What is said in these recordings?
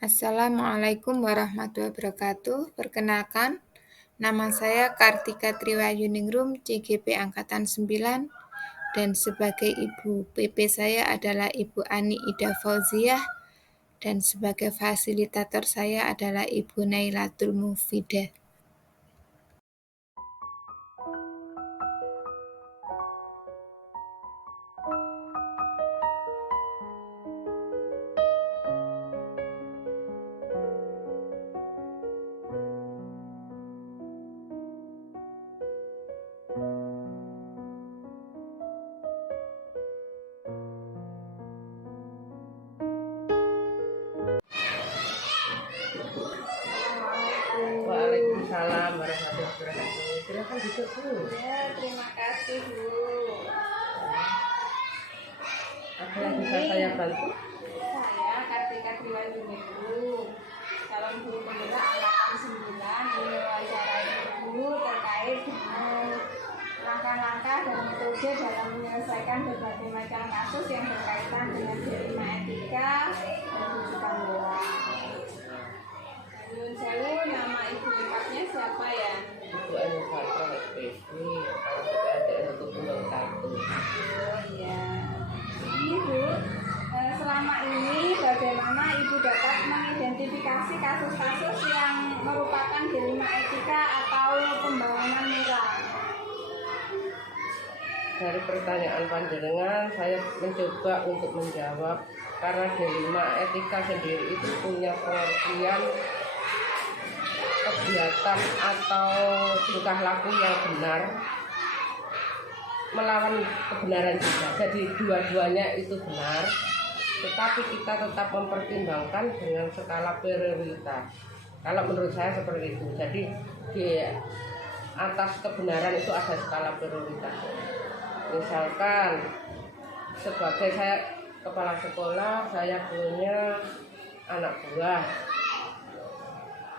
Assalamualaikum warahmatullahi wabarakatuh. Perkenalkan, nama saya Kartika Triwayuningrum, CGP Angkatan 9, dan sebagai ibu PP saya adalah Ibu Ani Ida Fauziah, dan sebagai fasilitator saya adalah Ibu Nailatul Mufidah. Waalaikumsalam warahmatullahi wabarakatuh. Silakan duduk Bu. Ya, terima kasih Bu. Apa yang bisa saya bantu? Saya Kartika Triwayuningrum, calon guru penggerak angkatan 9, ini wawancara Ibu terkait dengan langkah-langkah dan metode dalam menyelesaikan berbagai macam kasus yang berkaitan dengan dilema etika dan rujukan bola. Nyun sewu, nama ibu lengkapnya siapa ya? Ibu Anu Fatra SPP, kalau tidak ada untuk undang satu. Oh iya. Ini Bu, selama ini bagaimana Ibu dapat mengidentifikasi kasus-kasus yang merupakan dilema etika atau pembangunan moral? Dari pertanyaan panjenengan, saya mencoba untuk menjawab karena dilema etika sendiri itu punya pengertian kegiatan atau tingkah laku yang benar melawan kebenaran juga. Jadi dua-duanya itu benar, tetapi kita tetap mempertimbangkan dengan skala prioritas. Kalau menurut saya seperti itu. Jadi di atas kebenaran itu ada skala prioritas. Misalkan sebagai saya kepala sekolah, saya punya anak buah.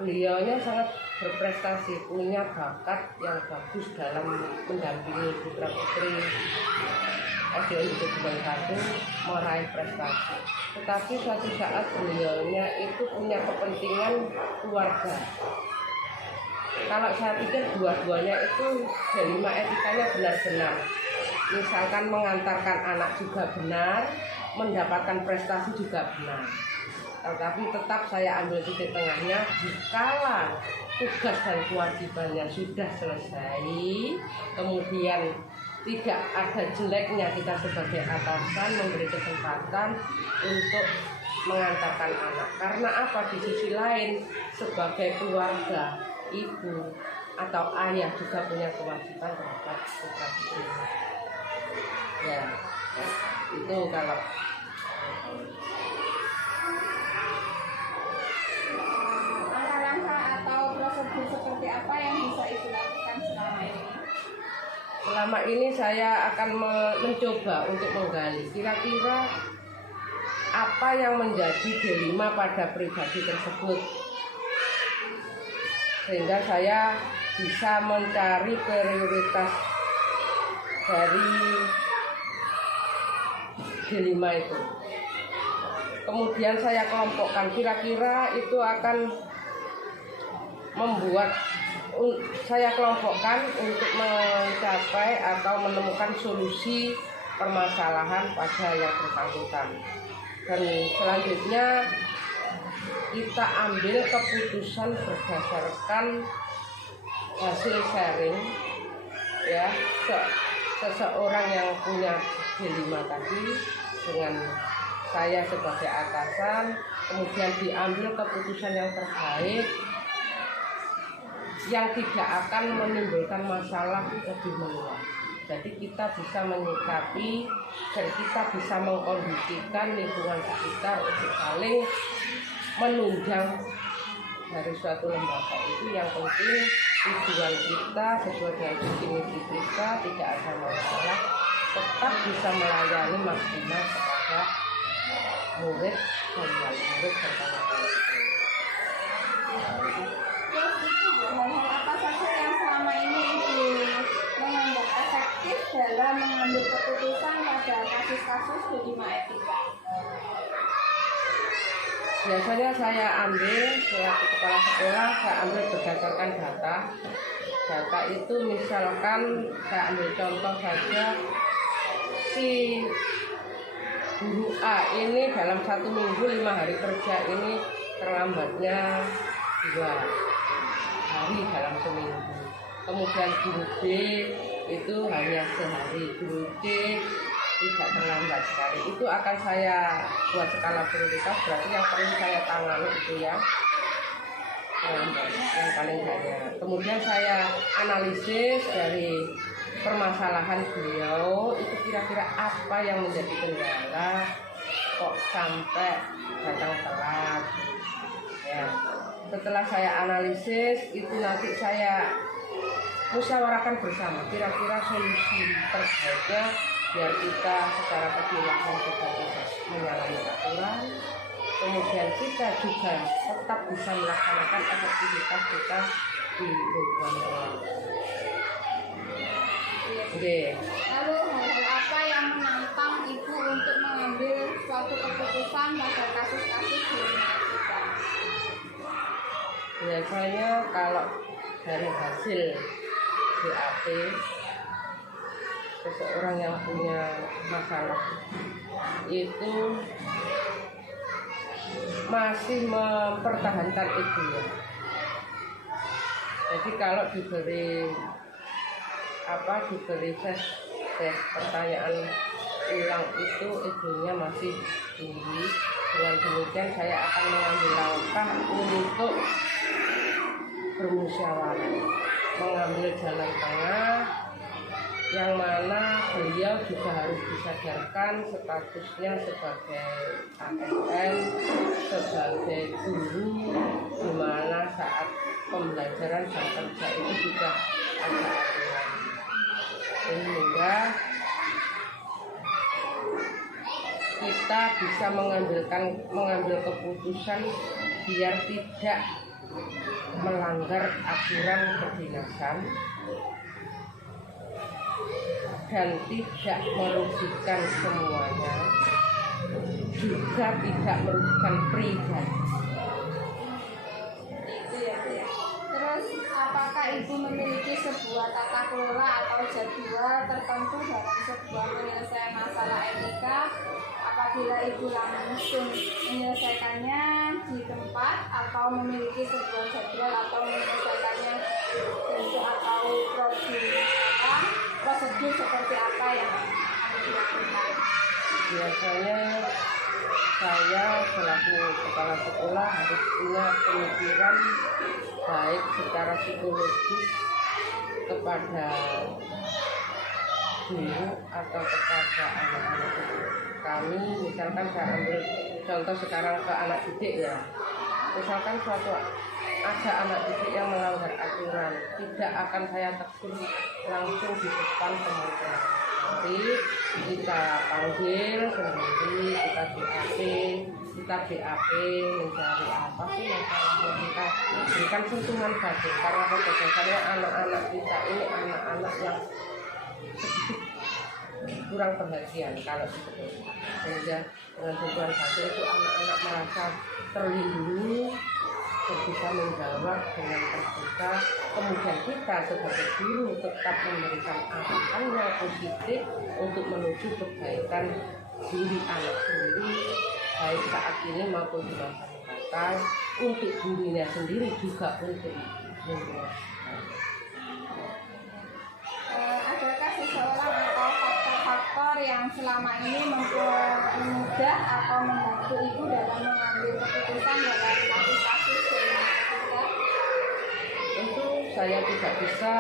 Beliaunya sangat berprestasi, punya bakat yang bagus dalam mendampingi putra-putri SD Negeri Tuban 1 meraih prestasi. Tetapi suatu saat beliaunya itu punya kepentingan keluarga. Kalau saya pikir dua-duanya itu dilema etikanya benar-benar. Misalkan mengantarkan anak juga benar, mendapatkan prestasi juga benar. Tetapi tetap saya ambil titik tengahnya, jikalau tugas dan kewajibannya sudah selesai, kemudian tidak ada jeleknya kita sebagai atasan memberi kesempatan untuk mengantarkan anak. Karena apa? Di sisi lain sebagai keluarga, ibu atau ayah juga punya kewajiban terhadap putra-putri. Ya, itu kalau Seperti apa yang bisa Ibu lakukan selama ini? Selama ini saya akan mencoba untuk menggali kira-kira apa yang menjadi dilema pada pribadi tersebut, sehingga saya bisa mencari prioritas dari dilema itu. Kemudian saya kelompokkan, kira-kira itu akan membuat saya kelompokkan untuk mencapai atau menemukan solusi permasalahan pada yang bersangkutan. Dan selanjutnya kita ambil keputusan berdasarkan hasil sharing, ya, seseorang yang punya dilema tadi dengan saya sebagai atasan, kemudian diambil keputusan yang terbaik yang tidak akan menimbulkan masalah lebih meluas. Jadi kita bisa menyikapi dan kita bisa mengkondisikan lingkungan sekitar untuk saling menunjang dari suatu lembaga itu. Yang penting tujuan kita sesuai dengan visi misi kita, tidak ada masalah, tetap bisa melayani maksimal kepada murid dan wali murid serta masyarakat. Hal-hal apa saja yang selama ini Ibu menganggap efektif dalam mengambil keputusan pada kasus-kasus dilema etika? Biasanya saya ambil selaku kepala sekolah, saya ambil berdasarkan data. Data itu misalkan saya ambil contoh saja, si guru A ini dalam 1 minggu 5 hari kerja ini terlambatnya 2 hari dalam seminggu. Kemudian guru B itu hanya sehari, guru C tidak terlambat sekali. Itu akan saya buat skala prioritas, berarti yang perlu saya tangani itu ya terlambat, yang paling banyak. Kemudian saya analisis dari permasalahan beliau, itu kira-kira apa yang menjadi kendala kok sampai datang telat ya. Setelah saya analisis, itu nanti saya musyawarahkan bersama kira-kira solusi terbaiknya biar kita secara keseluruhan tidak menyalahi aturan, kemudian kita juga tetap bisa melaksanakan aktivitas kita di lingkungan sekolah. Lalu hal-hal apa yang menantang Ibu untuk mengambil suatu keputusan pada kasus-kasus di lingkungan kita? Biasanya kalau dari hasil BAP seseorang yang punya masalah itu masih mempertahankan egonya. Jadi kalau diberi tes pertanyaan ulang itu egonya masih tinggi. Dengan demikian saya akan mengambil langkah untuk bermusyawarah, mengambil jalan tengah yang mana beliau juga harus disadarkan statusnya sebagai ASN, sebagai guru, di mana saat pembelajaran jam kerja itu juga ada aturan, sehingga kita bisa mengambil keputusan biar tidak melanggar aturan kedinasan dan tidak merugikan semuanya, juga tidak merugikan pribadi. Terus apakah Ibu memiliki sebuah tata kelola atau jadwal tertentu dalam sebuah penyelesaian masalah etika? Apabila Ibu langsung menyelesaikannya di tempat atau memiliki sebuah jadwal atau menyelesaikannya bentuk atau prosedur seperti apa yang harus dilakukan? Biasanya saya selaku kepala sekolah harus punya pemikiran baik secara psikologis kepada guru atau kepada anak-anak kami. Misalkan saya ambil contoh sekarang ke anak didik ya, misalkan suatu ada anak didik yang melanggar aturan, tidak akan saya tegur langsung di depan teman-teman. Nanti kita panggil sendiri, kita BAP mencari apa sih masalahnya, kita berikan sentuhan batin, karena kebiasaannya anak-anak kita ini anak-anak yang sedikit kurang perhatian kalau disebut, sehingga dengan sentuhan batin itu anak-anak merasa terlindungi, bisa menjawab dengan terbuka. Kemudian kita sebagai guru tetap memberikan arahan yang positif untuk menuju kebaikan diri anak sendiri, baik saat ini maupun di masa mendatang, untuk dirinya sendiri juga untuk lingkungan. Adakah seseorang atau faktor-faktor yang selama ini mempermudah atau membantu Ibu dalam mengambil keputusan dalam kasus-kasus yang kita? Tentu saya tidak bisa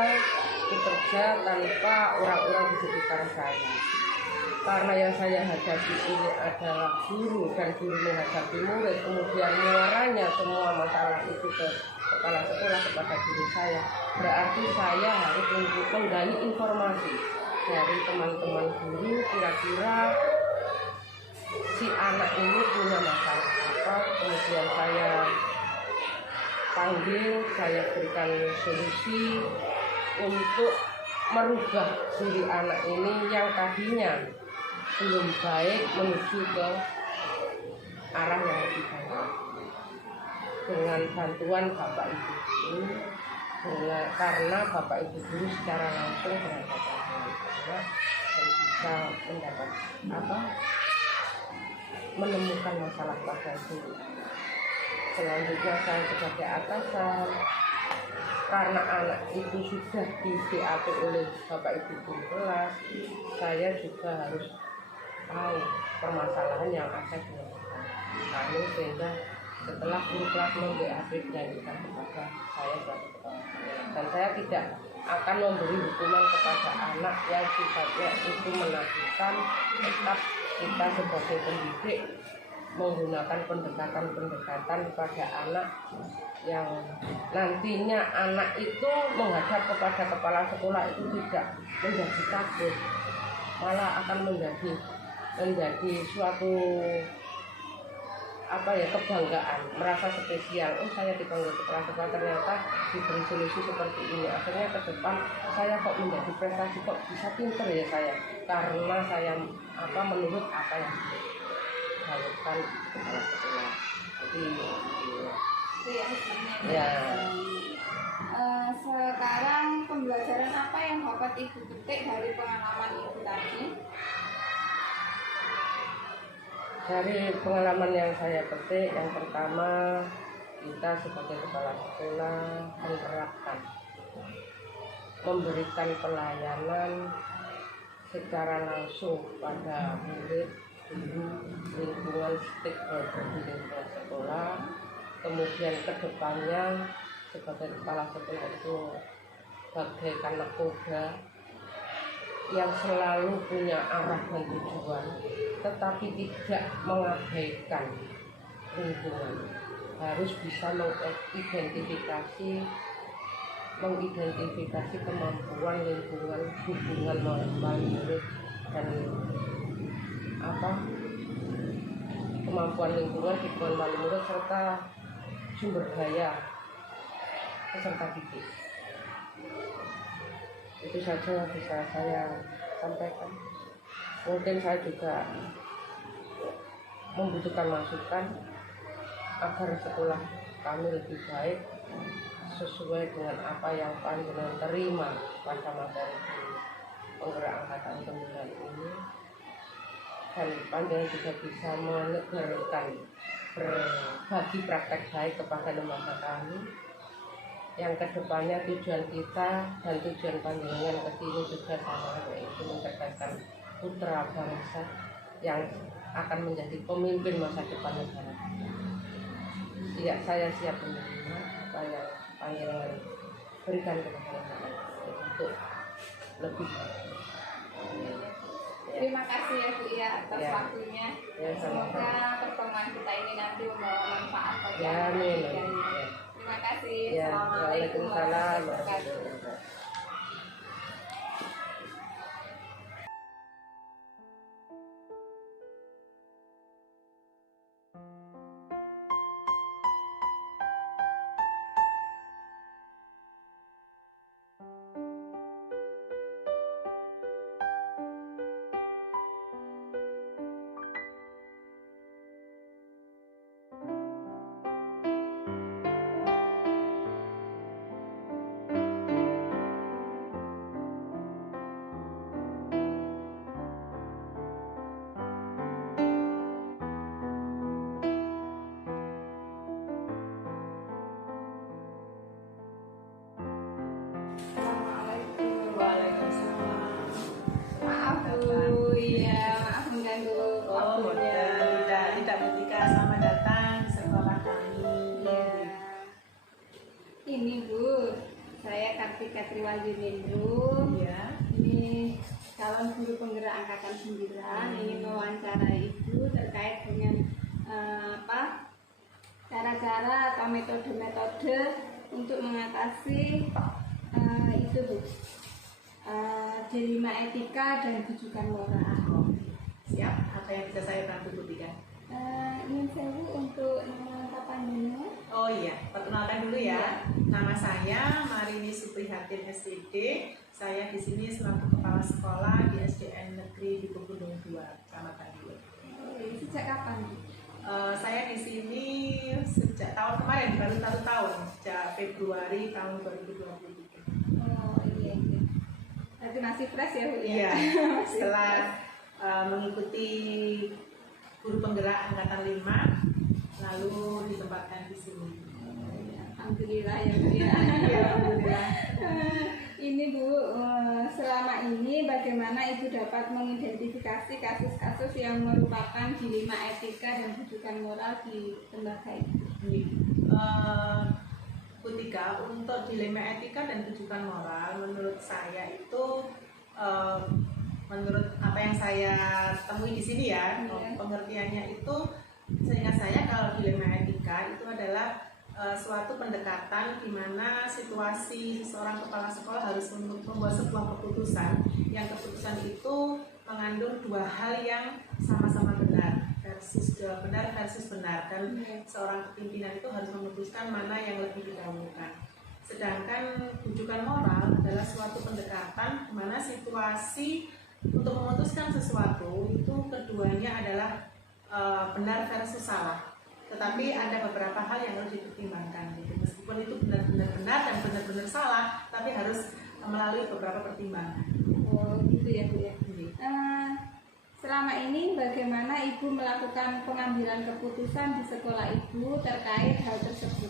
bekerja tanpa orang-orang di sekitar saya, karena yang saya hadapi ini adalah guru, dan guru menghadapi murid, kemudian muaranya semua masalah itu ke kepala sekolah, kepada guru saya. Berarti saya harus menggali informasi dari teman-teman guru, kira-kira si anak ini punya masalah apa, kemudian saya panggil, saya berikan solusi untuk merubah diri anak ini yang tadinya belum baik menuju ke arah yang lebih baik. dengan bantuan Bapak Ibu guru, karena Bapak Ibu guru secara langsung berhadapan dengan anak dan bisa mendapat menemukan masalah pada guru. Selanjutnya saya sebagai atasan, karena anak itu sudah di BAP oleh Bapak Ibu guru kelas, saya juga harus tahu permasalahan yang ada di kami, sehingga setelah guru kelas mem-BAP dilanjutkan kepada saya sebagai kepala sekolah. Dan saya tidak akan memberi hukuman kepada anak yang sifatnya itu menakutkan. Tetap kita sebagai pendidik menggunakan pendekatan-pendekatan pada anak yang nantinya anak itu menghadap kepada kepala sekolah itu tidak menjadi takut, malah akan menjadi suatu kebanggaan, merasa spesial. Oh, saya dipanggil kepala sekolah, ternyata diberi solusi seperti ini. Akhirnya ke depan saya kok menjadi prestasi, kok bisa pinter ya saya, karena saya menurut apa yang dilakukan kepala sekolah. Jadi ya. Sekarang pembelajaran apa yang dapat Ibu petik dari pengalaman Ibu tadi? Dari pengalaman yang saya petik, yang pertama, kita sebagai kepala sekolah menerapkan, memberikan pelayanan secara langsung pada murid, guru, lingkungan stakeholder di lingkungan sekolah. Kemudian kedepannya sebagai kepala sekolah itu bagaikan nakoda yang selalu punya arah dan tujuan, tetapi tidak mengabaikan lingkungan. Harus bisa mengidentifikasi kemampuan lingkungan, hubungan murid dan kemampuan lingkungan, hubungan murid serta sumber daya peserta didik. Itu saja yang bisa saya sampaikan. Mungkin saya juga membutuhkan masukan agar sekolah kami lebih baik sesuai dengan apa yang panjenengan terima pada materi penggerak angkatan 9 ini, dan panjenengan juga bisa menyegarkan berbagi praktek baik kepada lembaga kami. Yang kedepannya tujuan kita dan tujuan panjenengan kesini juga sama, yaitu mencerdaskan putra bangsa yang akan menjadi pemimpin masa depan negara. Ya, saya siap menerima apa yang panjenengan berikan kepada saya untuk lebih. Terima kasih ya Bu ya atas waktunya. Semoga pertemuan kita ini nanti membawa manfaat bagi anak-anak. Terima kasih. Assalamualaikum warahmatullahi wabarakatuh. Maaf mengganggu waktunya. Tidak Mutika, selamat datang di sekolah kami. Ini Bu, saya Kartika Triwayuningrum. Ya. Ini calon guru penggerak angkatan 9. Ingin mewawancarai Ibu terkait dengan cara-cara atau metode-metode untuk mengatasi itu Bu, dilema etika dan rujukan moral. Siap, apa yang bisa saya bantu Mutika? Ingin saya untuk nama panjenengan. Oh iya, perkenalkan dulu ya. Nama saya Marini Suprihatin STD. Saya di sini selaku kepala sekolah di SDN Negeri di Pegundung 2, Kecamatan Diwek. Sejak kapan? Saya di sini sejak tahun kemarin, baru 1 tahun, sejak Februari tahun 2023. Oh iya, iya. Berarti masih fresh ya Bu ya? Iya, setelah mengikuti guru penggerak angkatan 5, lalu ditempatkan di sini. Alhamdulillah ya Bu ya. Iya, alhamdulillah. Ini Bu, selama ini bagaimana Ibu dapat mengidentifikasi kasus-kasus yang merupakan dilema etika dan rujukan moral di lembaga itu? Ketika untuk dilema etika dan rujukan moral, menurut saya itu menurut apa yang saya temui di sini ya, pengertiannya itu seingat saya kalau dilema etika itu adalah suatu pendekatan di mana situasi seseorang kepala sekolah harus membuat sebuah keputusan yang keputusan itu mengandung dua hal yang sama-sama benar versus benar dan seorang pimpinan itu harus memutuskan mana yang lebih didahulukan. Sedangkan rujukan moral adalah suatu pendekatan di mana situasi untuk memutuskan sesuatu itu keduanya adalah benar versus salah. Tetapi ada beberapa hal yang harus dipertimbangkan gitu. Meskipun itu benar-benar benar dan benar-benar salah, tapi harus melalui beberapa pertimbangan. Oh gitu ya Bu ya. Selama ini bagaimana Ibu melakukan pengambilan keputusan di sekolah Ibu terkait hal tersebut?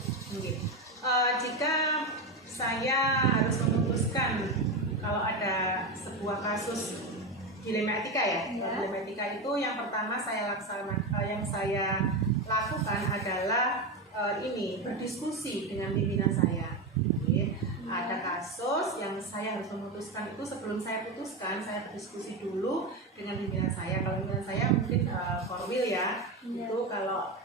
Jika saya harus memutuskan kalau ada sebuah kasus dilema etika ya. Dilema etika itu yang pertama saya lakukan adalah berdiskusi dengan pimpinan saya. Ada kasus yang saya harus memutuskan itu sebelum saya putuskan, saya berdiskusi dulu dengan pimpinan saya. Kalau pimpinan saya mungkin korwil ya, itu kalau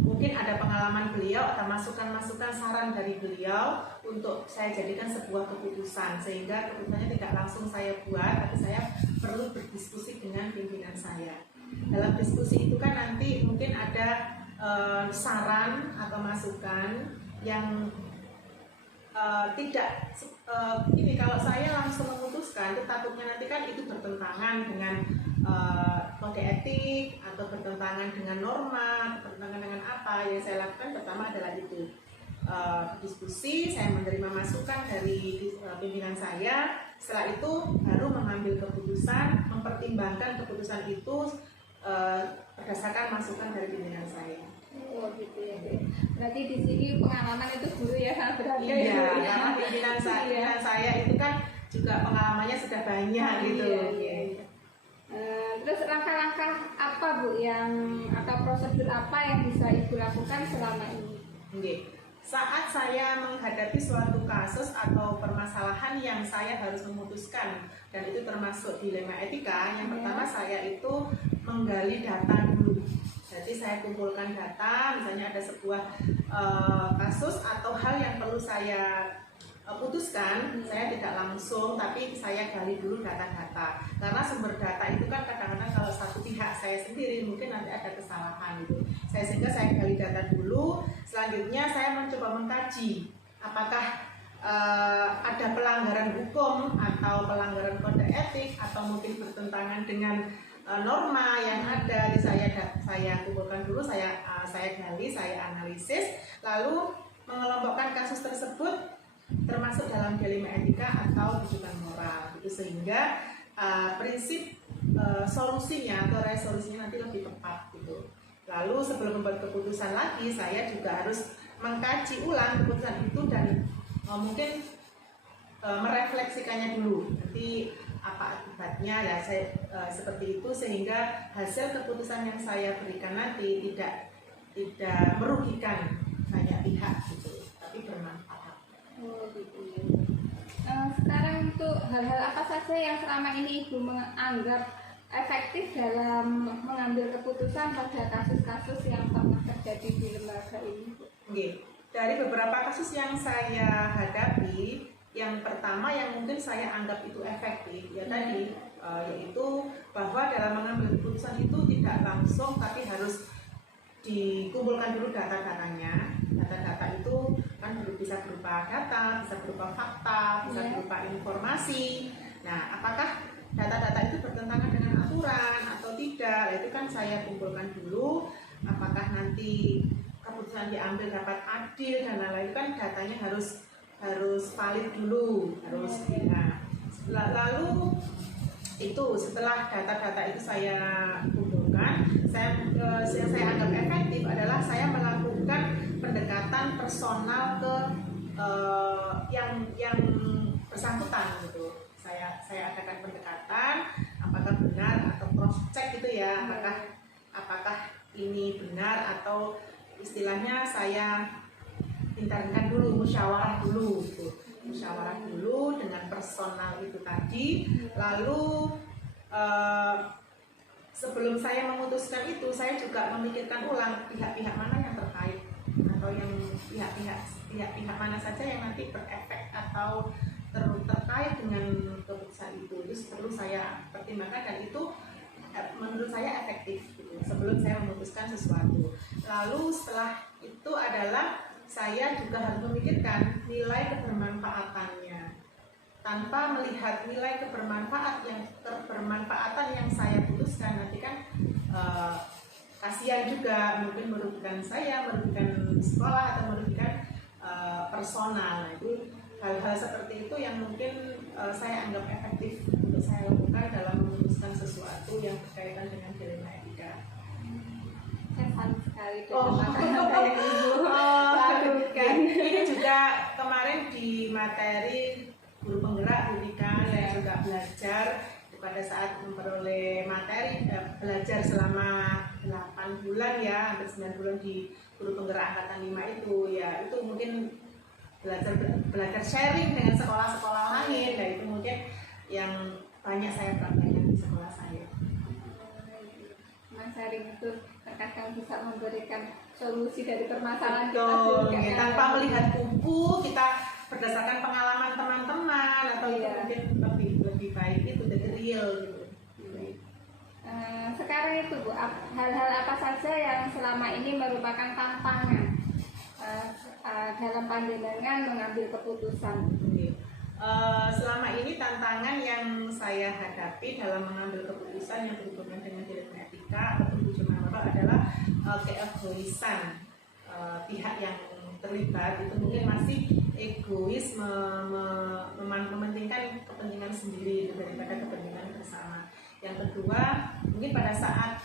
mungkin ada pengalaman beliau atau masukan-masukan saran dari beliau untuk saya jadikan sebuah keputusan, sehingga keputusannya tidak langsung saya buat, tapi saya perlu berdiskusi dengan pimpinan saya. Dalam diskusi itu kan nanti mungkin ada saran atau masukan yang tidak kalau saya langsung memutuskan itu takutnya nanti kan itu bertentangan dengan kode etik atau bertentangan dengan norma, bertentangan dengan apa. Yang saya lakukan pertama adalah itu diskusi, saya menerima masukan dari pimpinan saya. Setelah itu baru mengambil keputusan, mempertimbangkan keputusan itu berdasarkan masukan dari pimpinan saya. Oh gitu ya. Berarti di sini pengalaman itu guru ya sangat berharga. Iya, karena pimpinan saya itu kan juga pengalamannya sudah banyak gitu. Iya. Terus langkah-langkah apa Bu atau prosedur apa yang bisa Ibu lakukan selama ini? Saat saya menghadapi suatu kasus atau permasalahan yang saya harus memutuskan, dan itu termasuk dilema etika, yang pertama saya itu menggali data dulu. Jadi saya kumpulkan data, misalnya ada sebuah kasus atau hal yang perlu saya putuskan, saya tidak langsung, tapi saya gali dulu data-data. Karena sumber data itu kan kadang-kadang kalau satu pihak saya sendiri mungkin nanti ada kesalahan gitu. Sehingga saya gali data dulu. Selanjutnya saya mencoba mengkaji apakah ada pelanggaran hukum atau pelanggaran kode etik atau mungkin bertentangan dengan norma yang ada. Saya kumpulkan dulu, saya gali, saya analisis, lalu mengelompokkan kasus tersebut termasuk dalam dilema etika atau rujukan moral gitu, sehingga prinsip solusinya atau resolusinya nanti lebih tepat gitu. Lalu sebelum membuat keputusan lagi, saya juga harus mengkaji ulang keputusan itu dan mungkin merefleksikannya dulu nanti apa akibatnya ya, saya seperti itu, sehingga hasil keputusan yang saya berikan nanti tidak merugikan banyak pihak gitu, tapi bermanfaat. Oh gitu ya. Sekarang untuk hal-hal apa saja yang selama ini Ibu menganggap efektif dalam mengambil keputusan pada kasus-kasus yang pernah terjadi di lembaga ini? Dari beberapa kasus yang saya hadapi, yang pertama yang mungkin saya anggap itu efektif ya tadi yaitu bahwa dalam mengambil keputusan itu tidak langsung, tapi harus dikumpulkan dulu data-datanya. Data-data itu kan bisa berupa data, bisa berupa fakta, bisa berupa informasi. Nah, apakah data-data itu bertentangan dengan aturan atau tidak? Itu kan saya kumpulkan dulu. Apakah nanti keputusan diambil dapat adil dan lain-lain, kan datanya harus valid dulu, harus lalu itu setelah data-data itu saya kumpulkan, yang saya anggap efektif adalah saya melakukan pendekatan personal ke yang bersangkutan gitu. Saya adakan pendekatan, apakah benar atau cross check gitu ya, apakah ini benar, atau istilahnya saya tindakan dulu, musyawarah dulu gitu. Musyawarah dulu dengan personal itu tadi. Lalu sebelum saya memutuskan itu, saya juga memikirkan ulang pihak-pihak mana yang terkait, atau yang pihak-pihak mana saja yang nanti berefek atau terkait dengan keputusan itu. Perlu saya pertimbangkan, dan itu menurut saya efektif gitu, sebelum saya memutuskan sesuatu. Lalu setelah itu adalah saya juga harus memikirkan nilai kebermanfaatannya. Tanpa melihat nilai kebermanfaatan yang saya putuskan, nanti kan kasihan juga, mungkin merugikan saya, merugikan sekolah, atau merugikan personal. Nah, itu hal-hal seperti itu yang mungkin saya anggap efektif untuk saya lakukan dalam memutuskan sesuatu yang berkaitan dengan dilema etika. Saya salut sekali dengan apa yang Ibu lakukan. Ini juga kemarin di materi guru penggerak Budika, saya juga belajar pada saat memperoleh materi, belajar selama 8 bulan ya, hampir 9 bulan di guru penggerak angkatan 5 itu ya, itu mungkin belajar sharing dengan sekolah-sekolah lain, dan itu mungkin yang banyak saya praktekkan di sekolah saya. Sharing itu terkadang bisa memberikan solusi dari permasalahan kita Betul, juga, ya, tanpa melihat buku, kita berdasarkan pengalaman teman-teman, atau itu mungkin lebih baik, itu lebih real gitu. Sekarang itu Bu, hal-hal apa saja yang selama ini merupakan tantangan dalam panjenengan mengambil keputusan? Selama ini tantangan yang saya hadapi dalam mengambil keputusan yang berhubungan dengan dilema etika atau tujuan apa adalah keegoisan pihak yang terlibat. Itu mungkin masih egois, mementingkan kepentingan sendiri daripada kepentingan bersama. Yang kedua, mungkin pada saat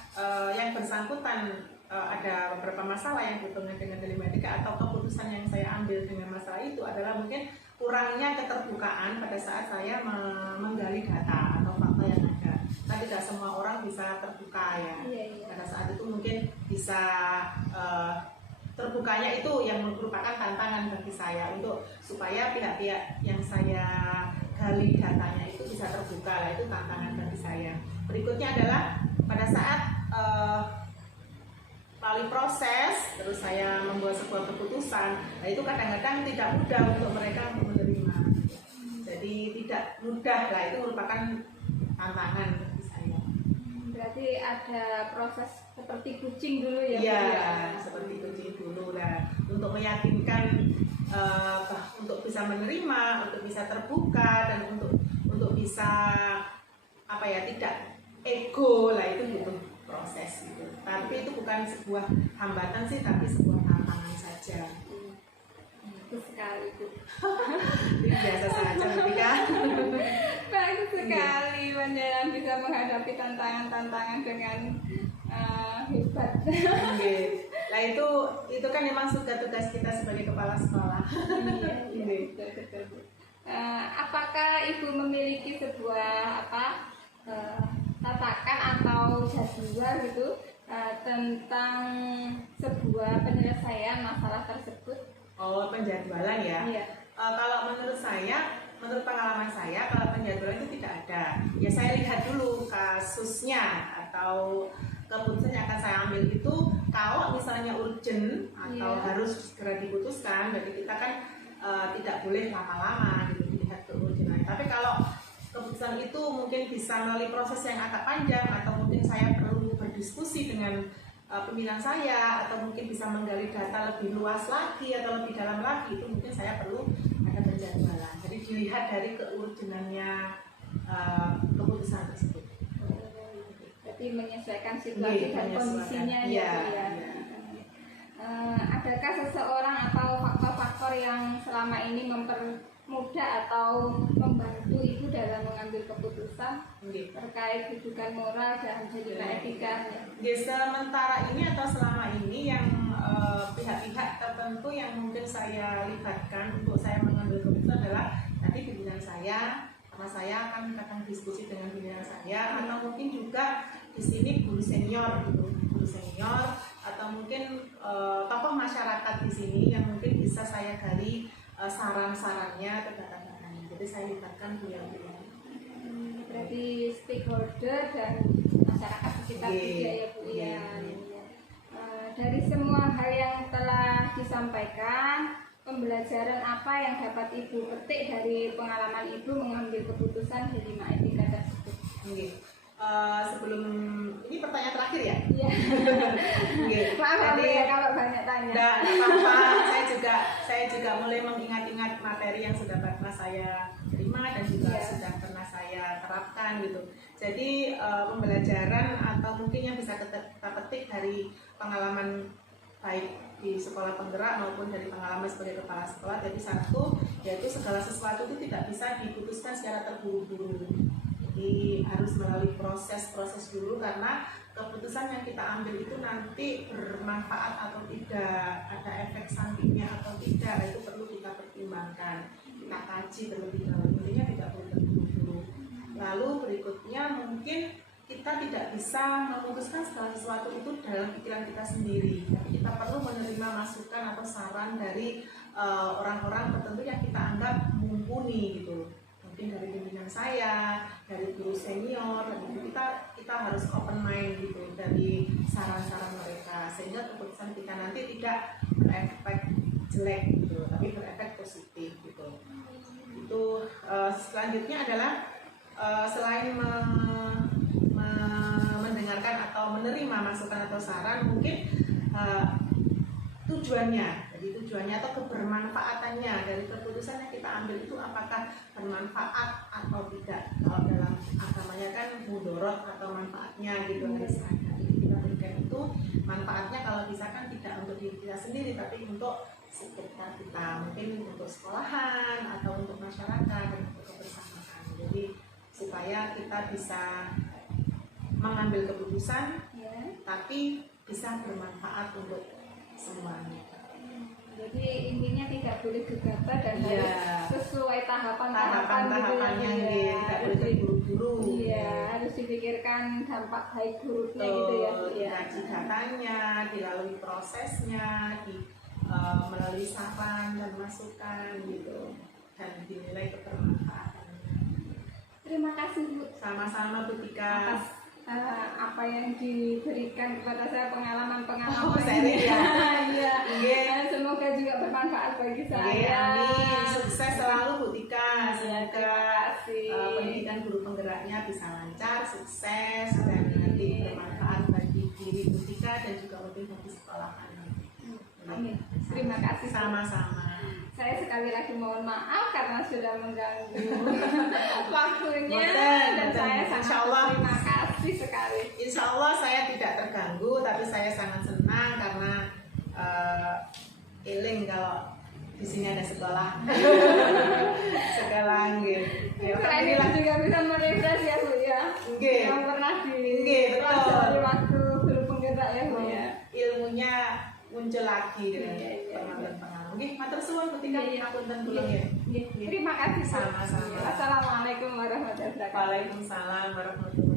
yang bersangkutan ada beberapa masalah yang berhubungan dengan dilema etika, atau keputusan yang saya ambil dengan masalah itu adalah mungkin kurangnya keterbukaan pada saat saya menggali data atau fakta yang ada. Kan tidak semua orang bisa terbuka ya. Pada saat itu mungkin bisa terbukanya itu yang merupakan tantangan bagi saya, untuk supaya pihak-pihak yang saya gali datanya itu bisa terbuka lah, itu tantangan bagi saya. Berikutnya adalah pada saat melalui proses, terus saya membuat sebuah keputusan, nah itu kadang-kadang tidak mudah untuk mereka menerima. Jadi tidak mudah lah, itu merupakan tantangan bagi saya. Berarti ada proses seperti kucing dulu ya? Iya, seperti kucing dulu lah, untuk meyakinkan, untuk bisa menerima, untuk bisa terbuka, dan untuk bisa apa ya, tidak ego lah, itu butuh proses gitu. Tapi itu bukan sebuah hambatan sih, tapi sebuah tantangan saja. Bagus sekali Bu. Biasa saja ketika Bagus sekali panjenengan bisa menghadapi tantangan-tantangan dengan hebat. Nah itu kan memang tugas kita sebagai kepala sekolah. Betul. Apakah Ibu memiliki sebuah tatakan atau jadwal gitu tentang sebuah penyelesaian masalah tersebut? Oh, penjadwalan ya. Iya. Kalau menurut pengalaman saya, kalau penjadwalan itu tidak ada. Ya saya lihat dulu kasusnya atau keputusan yang akan saya ambil itu, kalau misalnya urgent atau harus segera diputuskan, berarti kita kan tidak boleh lama-lama gitu, dilihat keurgenannya. Tapi kalau keputusan itu mungkin bisa melalui proses yang agak panjang, atau mungkin saya perlu berdiskusi dengan pimpinan saya, atau mungkin bisa menggali data lebih luas lagi atau lebih dalam lagi, itu mungkin saya perlu ada penjadwalan. Jadi dilihat dari keurgenannya keputusan tersebut. Jadi menyesuaikan situasi dan kondisinya ya. Adakah yang selama ini mempermudah atau membantu Ibu dalam mengambil keputusan terkait dudukan moral dan juga etika? Ya, sementara ini atau selama ini yang pihak-pihak tertentu yang mungkin saya libatkan untuk saya mengambil keputusan adalah nanti pimpinan saya, karena saya akan kadang diskusi dengan pimpinan saya, atau mungkin juga di sini guru senior gitu, guru senior, atau mungkin tokoh masyarakat di sini yang mungkin bisa saya gali saran-sarannya atau data-datanya. Jadi saya libatkan beliau-beliau. Berarti stakeholder dan masyarakat sekitar juga ya Bu ya. Dari semua hal yang telah disampaikan, pembelajaran apa yang dapat Ibu petik dari pengalaman Ibu mengambil keputusan di 5 etika tersebut? Sebelum ini pertanyaan terakhir ya? Iya. Maaf ya kalau banyak tanya. Enggak apa-apa. Saya juga mulai mengingat-ingat materi yang sudah pernah saya terima dan juga sudah pernah saya terapkan gitu. Jadi pembelajaran atau mungkin yang bisa kita petik dari pengalaman baik di sekolah penggerak maupun dari pengalaman sebagai kepala sekolah. Jadi satu, yaitu segala sesuatu itu tidak bisa diputuskan secara terburu-buru. Jadi harus melalui proses-proses dulu, karena keputusan yang kita ambil itu nanti bermanfaat atau tidak, ada efek sampingnya atau tidak, itu perlu kita pertimbangkan, kita kaji terlebih dahulu. Intinya tidak perlu terburu-buru. Lalu berikutnya mungkin kita tidak bisa memutuskan segala sesuatu itu dalam pikiran kita sendiri, tapi kita perlu menerima masukan atau saran dari orang-orang tertentu yang kita anggap mumpuni gitu. Mungkin dari pimpinan saya, dari guru senior, kita harus open mind gitu dari saran-saran mereka, sehingga keputusan kita nanti tidak berefek jelek gitu, tapi berefek positif gitu. Itu selanjutnya adalah selain mendengarkan atau menerima masukan atau saran, mungkin tujuannya, jadi tujuannya atau kebermanfaatannya dari keputusan yang kita ambil itu apakah bermanfaat atau tidak. Kalau dalam agamanya kan mudorot atau manfaatnya gitu misalnya. Jadi kita berikan itu manfaatnya kalau bisa kan tidak untuk diri kita sendiri, tapi untuk sekitar kita, mungkin untuk sekolahan atau untuk masyarakat dan untuk kebersamaan. Jadi supaya kita bisa mengambil keputusan tapi bisa bermanfaat untuk semuanya. Jadi intinya tidak boleh gegabah dan harus sesuai tahapan-tahapannya gitu, tidak boleh terburu-buru. Iya, harus dipikirkan dampak baik buruknya gitu ya. Dikaji datanya, dilalui prosesnya, melalui saran dan masukan gitu, dan dinilai kebermanfaatannya. Terima kasih Bu. Sama-sama Bu Tika. Atas apa yang diberikan kepada saya, pengalaman-pengalaman. Iya. Semoga juga bermanfaat bagi saya. Amin. Sukses selalu Bu Tika. Semoga kasih. pendidikan guru penggeraknya bisa lancar, sukses, dan nanti bermanfaat bagi diri Bu Tika dan juga mungkin bagi sekolahan. Amin. Terima kasih. Sama-sama. Saya sekali lagi mohon maaf karena sudah mengganggu waktunya, dan saya sangat terima kasih sekali. Insya Allah saya tidak terganggu, tapi saya sangat senang karena eling kalau di sini ada sekolah. Sekolah gitu. Selain itu juga bisa merefresh ya Bu ya. Yang pernah di waktu guru penggerak ya Bu ya. Ilmunya muncul lagi dengan pengalaman-pengalaman. Nggih, matur suwun Bu Tika, ngapunten kula nggih. Terima kasih. Sama-sama. Assalamualaikum warahmatullahi wabarakatuh. Waalaikumsalam warahmatullahi wabarakatuh.